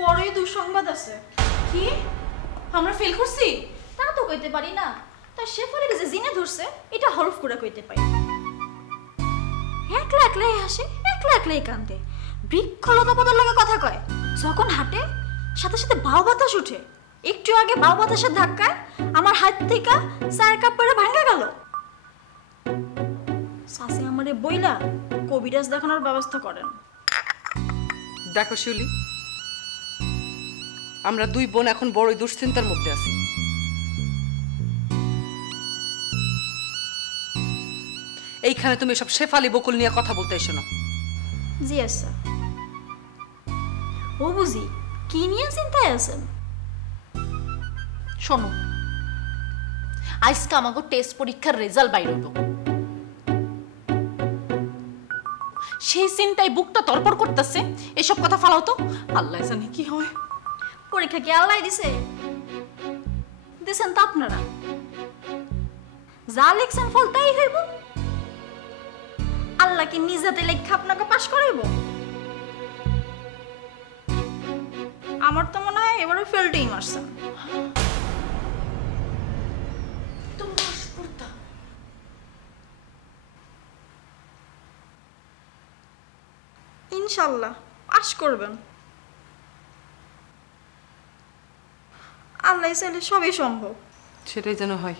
বড়ই দুঃসংবাদ আছে। কি আমরা ফেল করছি? তা তো কইতে পারি না, তার শেফালির যে জিনে ধরছে এটা হরফ করে কইতে পারি। একলা একলাই হাসে, একলা একলাই কান্দে, বৃক্ষলতা পদার লাগে কথা কয়, যখন হাঁটে সাথে সাথে বাউ বাতাস উঠে। একটু আগে বাউ বাতাসের ধাক্কায় আমার হাত থেকে 4 কাপ পরে ভাঙা গেল। সাসে আমারে বইলা কবিরাজ দেখানোর ব্যবস্থা করেন। দেখো শিউলি, আমরা দুই বোন এখন বড়ই দুশ্চিন্তার মধ্যে আছি। এইখানে তুমি সব শেফালি বকুল নিয়ে কথা বলতে এসো না। জি আচ্ছা। ও বুঝি কি নিয়ে চিন্তায় আছেন? শোনো, আজকে আমাকে টেস্ট পরীক্ষার রেজাল্ট বাইর হইব, সেই চিন্তায় বুকটা তরপর করতেছে। এসব কথা ফালাও তো, আল্লাহ জানে কি হয়। পরীক্ষা কি আল্লাহ দিছে? দিছেন তো আপনারা। যা লিখছেন ফল তাই হইব। আল্লাহ কি নিজেতে লেখা আপনাকে পাশ করাইব? আমার তো মনে হয় এবারে ফেলটেই মারছেন। ইনশাল্লাহ পাশ করবেন। আল্লাহ চাইলে সবই সম্ভব। সেটাই যেন হয়।